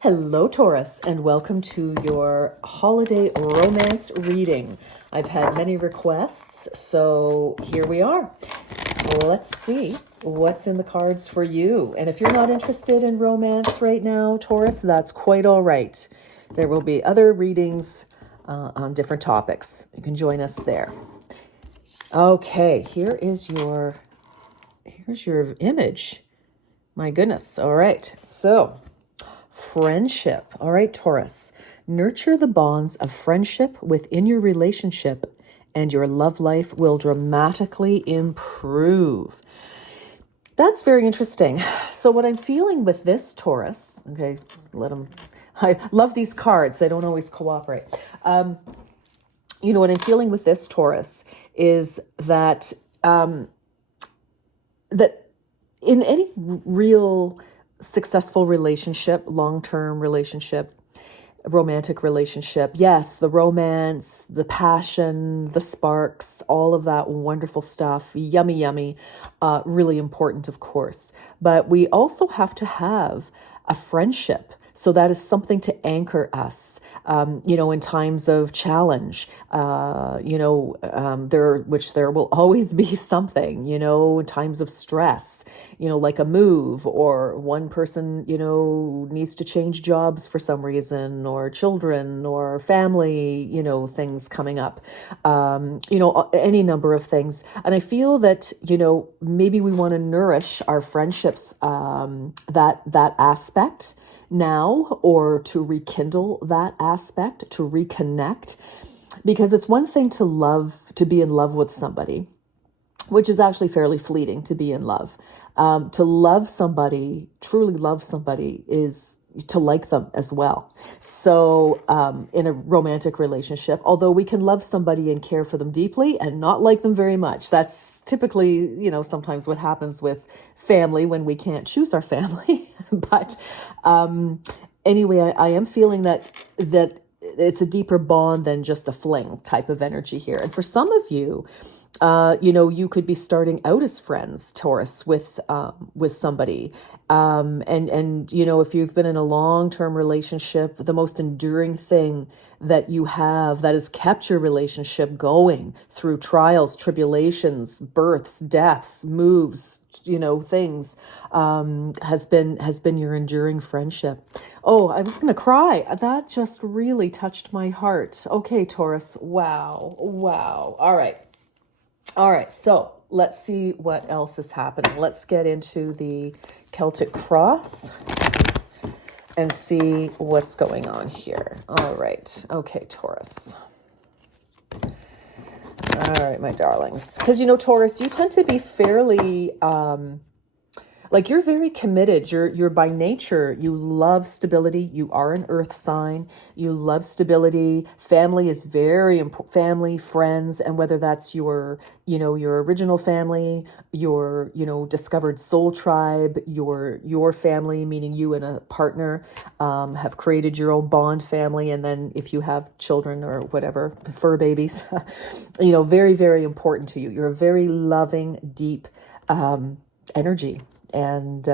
Hello, Taurus, and welcome to your holiday romance reading. I've had many requests, so here we are. Let's see what's in the cards for you. And if you're not interested in romance right now, Taurus, that's quite all right. There will be other readings on different topics. You can join us there. Okay, here's your image. My goodness. All right. So, friendship. All right, Taurus. Nurture the bonds of friendship within your relationship, and your love life will dramatically improve. That's very interesting. So what I'm feeling with this, Taurus, okay, I love these cards. They don't always cooperate. What I'm feeling with this, Taurus, is that that in any real successful relationship, long-term relationship, romantic relationship, yes, the romance, the passion, the sparks, all of that wonderful stuff, yummy, really important, of course. But we also have to have a friendship. So that is something to anchor us, in times of challenge, there will always be something, in times of stress, like a move, or one person, needs to change jobs for some reason, or children or family, things coming up, any number of things. And I feel that, maybe we want to nourish our friendships, that aspect now, or to rekindle that aspect, to reconnect, because it's one thing to be in love with somebody, which is actually fairly fleeting, to be in love. To love somebody, truly love somebody, is to like them as well. So in a romantic relationship, although we can love somebody and care for them deeply and not like them very much, that's typically, sometimes what happens with family when we can't choose our family. But anyway, I am feeling that it's a deeper bond than just a fling type of energy here. And for some of you, you could be starting out as friends, Taurus, with somebody. And if you've been in a long-term relationship, the most enduring thing that you have that has kept your relationship going through trials, tribulations, births, deaths, moves, things, has been your enduring friendship. Oh, I'm going to cry. That just really touched my heart. Okay, Taurus. Wow. All right, so let's see what else is happening. Let's get into the Celtic cross and see what's going on here. All right. Okay, Taurus. All right, my darlings. Because, Taurus, you tend to be fairly... you're very committed. You're by nature, you love stability. You are an earth sign. You love stability. Family is very important. Family, friends, and whether that's your original family, your, discovered soul tribe, your family, meaning you and a partner, have created your own bond family. And then if you have children or whatever, fur babies, very, very important to you. You're a very loving, deep, energy. And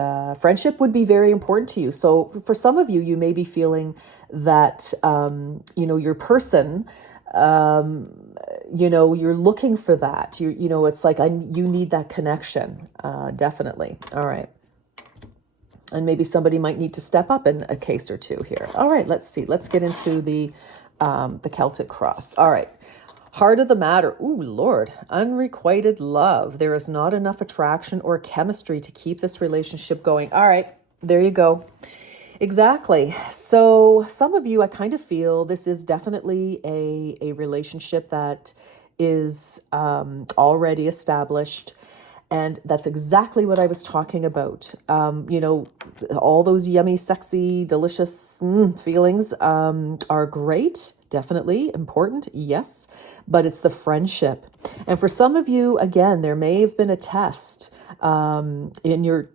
friendship would be very important to you. So for some of you, you may be feeling that, your person, you're looking for that. It's like you need that connection, definitely. All right. And maybe somebody might need to step up in a case or two here. All right, let's see. Let's get into the Celtic cross. All right. Heart of the matter. Ooh, Lord. Unrequited love. There is not enough attraction or chemistry to keep this relationship going. All right, there you go. Exactly. So some of you, I kind of feel this is definitely a relationship that is already established. And that's exactly what I was talking about. All those yummy, sexy, delicious feelings are great. Definitely important, yes, but it's the friendship. And for some of you, again, there may have been a test in your,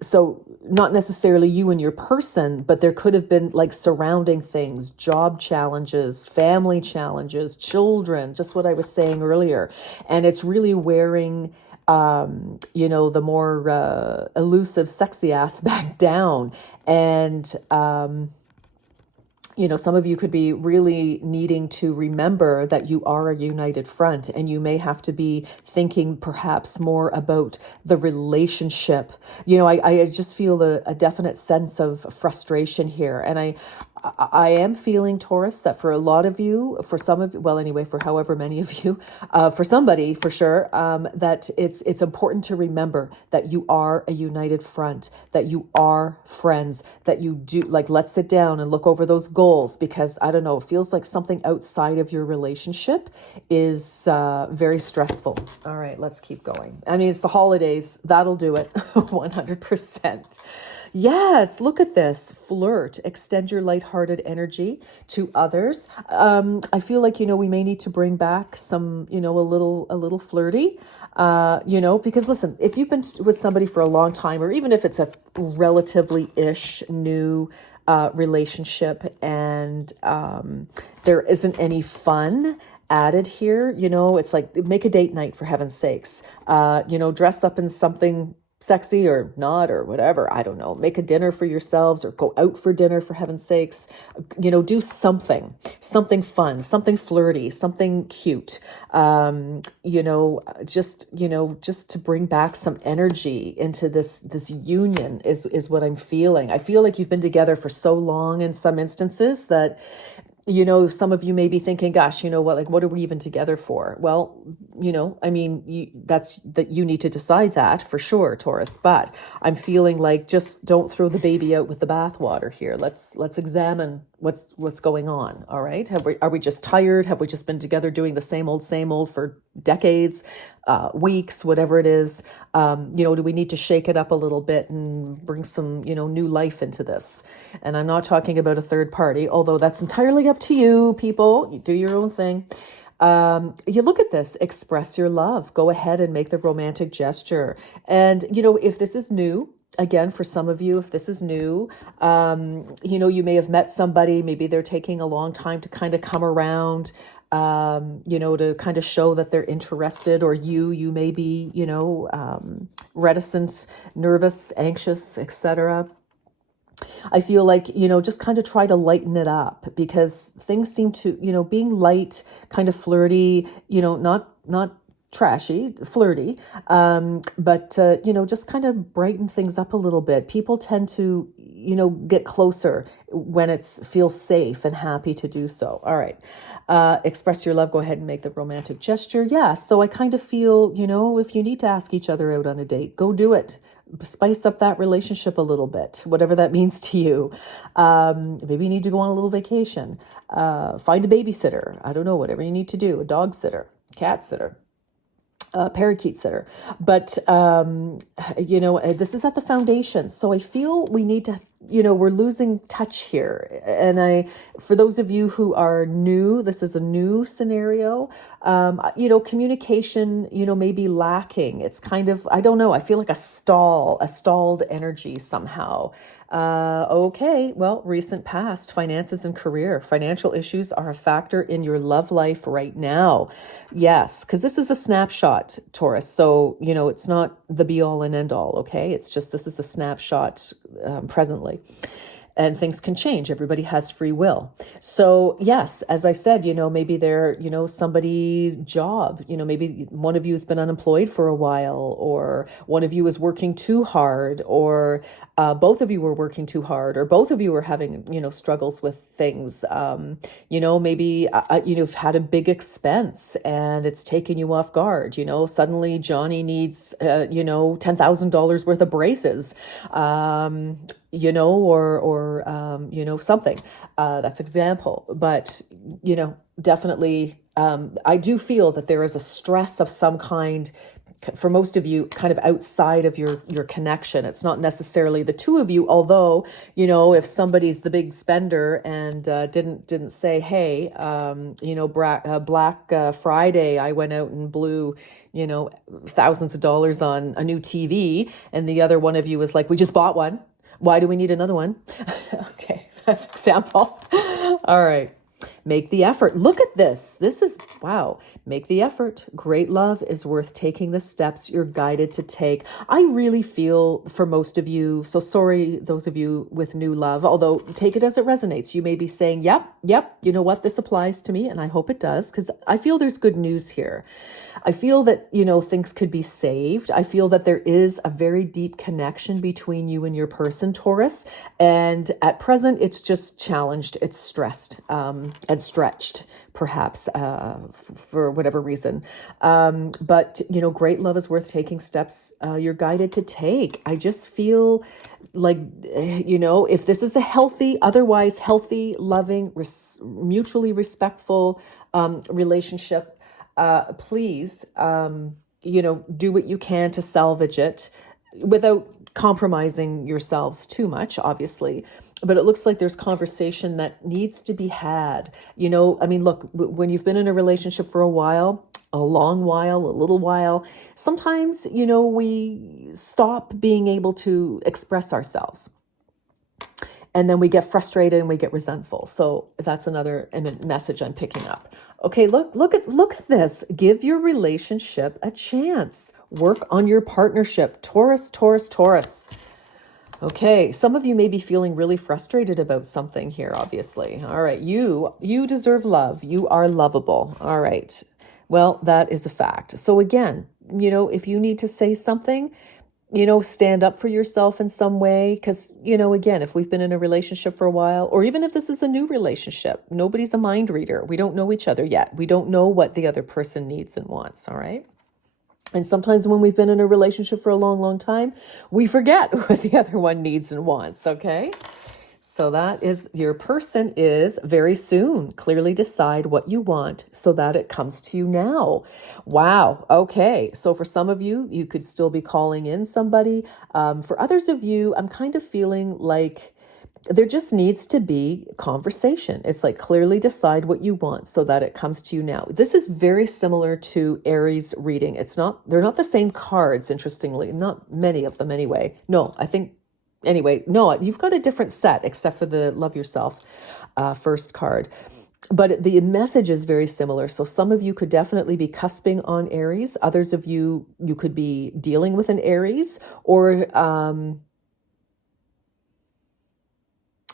so not necessarily you and your person, but there could have been like surrounding things, job challenges, family challenges, children, just what I was saying earlier. And it's really wearing the more elusive, sexy aspect down. And, some of you could be really needing to remember that you are a united front, and you may have to be thinking perhaps more about the relationship. I just feel a definite sense of frustration here. And I am feeling, Taurus, that for a lot of you, for some of, well, anyway, for however many of you, for somebody for sure, that it's important to remember that you are a united front, that you are friends, that you do, like, let's sit down and look over those goals, because I don't know, it feels like something outside of your relationship is very stressful. All right, let's keep going. I mean, it's the holidays. That'll do it. 100%. Yes, look at this. Flirt. Extend your lighthearted energy to others. I feel like, we may need to bring back some, a little flirty, because listen, if you've been with somebody for a long time, or even if it's a relatively-ish new relationship, and there isn't any fun added here, it's like, make a date night, for heaven's sakes. Dress up in something sexy or not, or whatever. I don't know. Make a dinner for yourselves, or go out for dinner, for heaven's sakes. Do something fun, something flirty, something cute. Just to bring back some energy into this union is what I'm feeling. I feel like you've been together for so long in some instances that, some of you may be thinking, gosh, what, like, what are we even together for? Well, I mean, you need to decide that for sure, Taurus, but I'm feeling like, just don't throw the baby out with the bathwater here. Let's examine what's going on. All right. Are we just tired? Have we just been together doing the same old for decades, weeks, whatever it is? Do we need to shake it up a little bit and bring some, new life into this? And I'm not talking about a third party, although that's entirely up to you, people. You do your own thing. You look at this, express your love, go ahead and make the romantic gesture. And, if this is new, again, for some of you, if this is new, you may have met somebody, maybe they're taking a long time to kind of come around, to kind of show that they're interested, or you may be, reticent, nervous, anxious, etc. I feel like, just kind of try to lighten it up, because things seem to, being light, kind of flirty, not trashy, flirty, but just kind of brighten things up a little bit. People tend to, get closer when it feels safe and happy to do so. All right. Express your love, go ahead and make the romantic gesture. Yeah. So I kind of feel, if you need to ask each other out on a date, go do it. Spice up that relationship a little bit, whatever that means to you. Maybe you need to go on a little vacation. Find a babysitter. I don't know, whatever you need to do. A dog sitter, cat sitter, parakeet sitter. But, this is at the foundation. So I feel we need to, we're losing touch here. And for those of you who are new, this is a new scenario, communication, may be lacking. It's kind of, I don't know, I feel like a stalled energy somehow. Okay, well, recent past, finances and career. Financial issues are a factor in your love life right now. Yes, because this is a snapshot, Taurus. So, it's not the be all and end all, okay? It's just, this is a snapshot presently. And things can change. Everybody has free will. So yes, as I said, maybe they're, somebody's job, maybe one of you has been unemployed for a while, or one of you is working too hard, or both of you were working too hard, or both of you are having, struggles with things. Maybe, you've had a big expense and it's taken you off guard. Suddenly Johnny needs, $10,000 worth of braces. Or something, that's example, but, definitely, I do feel that there is a stress of some kind for most of you, kind of outside of your connection. It's not necessarily the two of you, although, if somebody's the big spender and didn't say, hey, Black Friday, I went out and blew, thousands of dollars on a new TV, and the other one of you was like, we just bought one. Why do we need another one? Okay, that's an example. All right. Make the effort. Look at this. This is, wow. Make the effort. Great love is worth taking the steps you're guided to take. I really feel for most of you, so sorry, those of you with new love, although take it as it resonates. You may be saying, yep, you know what, this applies to me, and I hope it does, because I feel there's good news here. I feel that, things could be saved. I feel that there is a very deep connection between you and your person, Taurus. And at present, it's just challenged, it's stressed, and stretched, perhaps, for whatever reason. But, great love is worth taking steps you're guided to take. I just feel like, if this is a healthy, otherwise healthy, loving, mutually respectful relationship, please, do what you can to salvage it without compromising yourselves too much, obviously. But it looks like there's conversation that needs to be had. Look, when you've been in a relationship for a while, a long while, a little while, sometimes, we stop being able to express ourselves. And then we get frustrated and we get resentful. So that's another message I'm picking up. Okay, look at this. Give your relationship a chance. Work on your partnership. Taurus, Taurus, Taurus. Okay, some of you may be feeling really frustrated about something here, obviously. All right, you deserve love. You are lovable. All right. Well, that is a fact. So again, if you need to say something, stand up for yourself in some way. Because, again, if we've been in a relationship for a while, or even if this is a new relationship, nobody's a mind reader. We don't know each other yet. We don't know what the other person needs and wants. All right. And sometimes when we've been in a relationship for a long, long time, we forget what the other one needs and wants. Okay. So that is, your person is very soon. Clearly decide what you want so that it comes to you now. Wow. Okay. So for some of you, you could still be calling in somebody. For others of you, I'm kind of feeling like there just needs to be conversation. It's like, clearly decide what you want so that it comes to you now. This is very similar to Aries reading. They're not the same cards, interestingly, not many of them anyway. No, no, you've got a different set except for the Love Yourself first card. But the message is very similar. So some of you could definitely be cusping on Aries. Others of you could be dealing with an Aries, or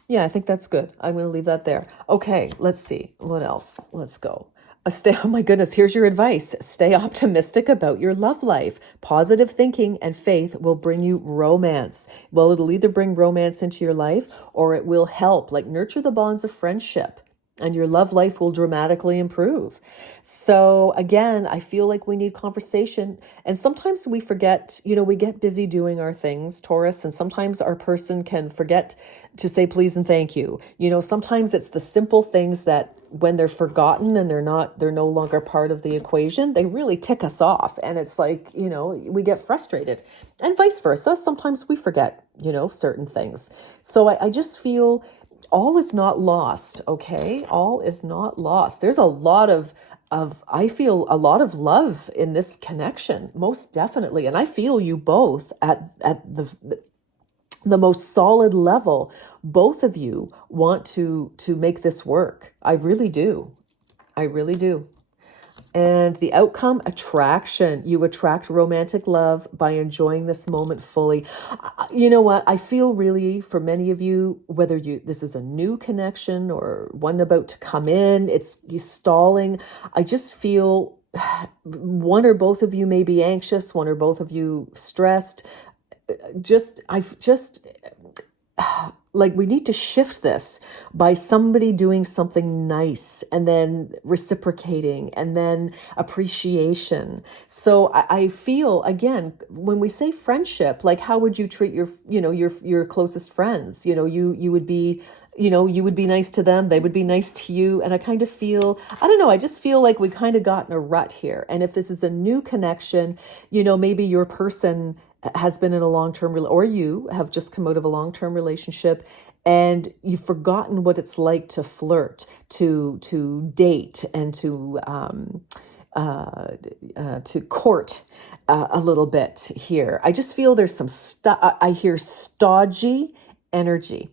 yeah, I think that's good. I'm going to leave that there. Okay, let's see. What else? Let's go. Oh my goodness, here's your advice. Stay optimistic about your love life. Positive thinking and faith will bring you romance. Well, it'll either bring romance into your life or it will help, like nurture the bonds of friendship, and your love life will dramatically improve. So again, I feel like we need conversation. And sometimes we forget, we get busy doing our things, Taurus, and sometimes our person can forget to say please and thank you. Sometimes it's the simple things that when they're forgotten and they're no longer part of the equation, they really tick us off. And it's like, we get frustrated, and vice versa. Sometimes we forget, certain things. So I just feel all is not lost. Okay. All is not lost. There's a lot I feel a lot of love in this connection, most definitely. And I feel you both at the most solid level. Both of you want to make this work. I really do. I really do. And the outcome, attraction. You attract romantic love by enjoying this moment fully. You know what? I feel really for many of you, whether this is a new connection or one about to come in, it's you stalling. I just feel one or both of you may be anxious, one or both of you stressed. Like, we need to shift this by somebody doing something nice and then reciprocating and then appreciation. So I feel, again, when we say friendship, like, how would you treat your closest friends? You would be, you would be nice to them. They would be nice to you. And I kind of feel, I don't know, I just feel like we kind of got in a rut here. And if this is a new connection, maybe your person has been in a long-term, or you have just come out of a long-term relationship, and you've forgotten what it's like to flirt, to date, and to court a little bit here. I just feel there's some I hear stodgy energy.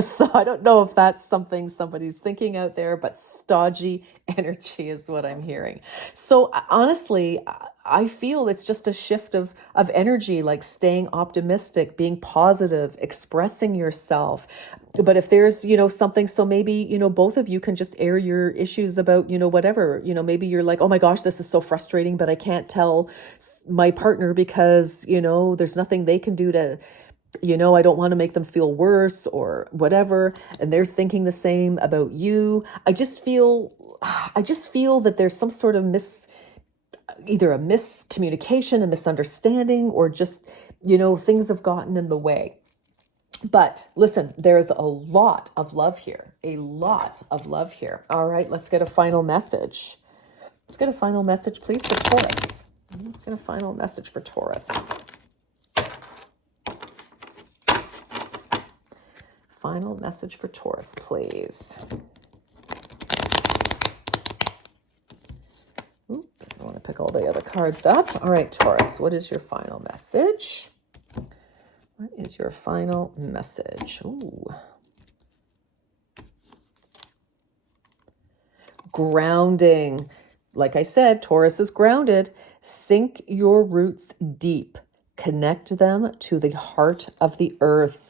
So I don't know if that's something somebody's thinking out there, but stodgy energy is what I'm hearing. So honestly, I feel it's just a shift of energy, like staying optimistic, being positive, expressing yourself. But if there's, something, so maybe, both of you can just air your issues about, whatever, maybe you're like, oh my gosh, this is so frustrating, but I can't tell my partner because, there's nothing they can do to, I don't want to make them feel worse or whatever. And they're thinking the same about you. I just feel that there's some sort of either a miscommunication, a misunderstanding, or just, things have gotten in the way. But listen, there's a lot of love here, a lot of love here. All right, let's get a final message. Let's get a final message, please, for Taurus. Let's get a final message for Taurus. Final message for Taurus, please. Oop, I want to pick all the other cards up. All right, Taurus, what is your final message? What is your final message? Ooh. Grounding. Like I said, Taurus is grounded. Sink your roots deep. Connect them to the heart of the earth.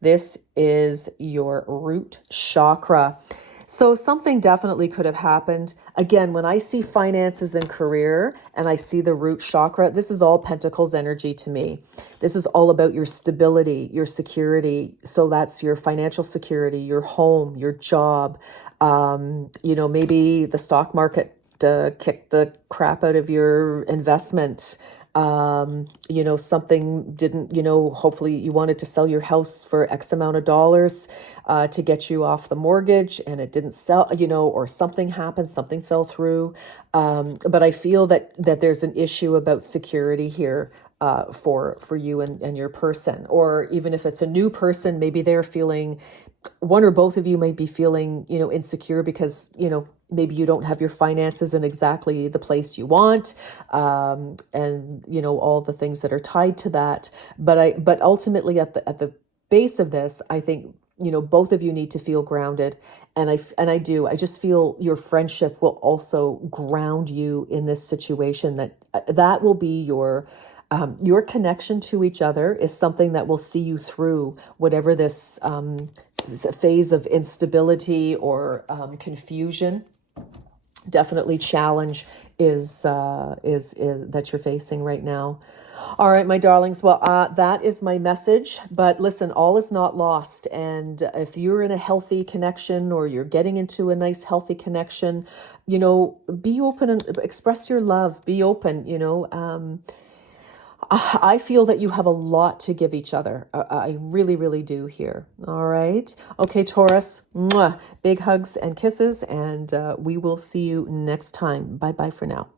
This is your root chakra. So something definitely could have happened. Again, when I see finances and career and I see the root chakra, this is all Pentacles energy to me. This is all about your stability, your security. So that's your financial security, your home, your job. Maybe the stock market kicked the crap out of your investment. Something didn't, hopefully you wanted to sell your house for X amount of dollars to get you off the mortgage and it didn't sell, or something happened, something fell through. But I feel that there's an issue about security here for you and your person. Or even if it's a new person, maybe they're feeling, one or both of you might be feeling, insecure because, maybe you don't have your finances in exactly the place you want, and all the things that are tied to that. But ultimately, at the base of this, I think both of you need to feel grounded, and I just feel your friendship will also ground you in this situation. That will be your connection to each other is something that will see you through whatever this phase of instability or confusion, definitely challenge is that you're facing right now. All right, my darlings. Well, that is my message. But listen, all is not lost. And if you're in a healthy connection or you're getting into a nice, healthy connection, be open and express your love. Be open. I feel that you have a lot to give each other. I really, really do here. All right. Okay, Taurus, mwah, big hugs and kisses, and we will see you next time. Bye-bye for now.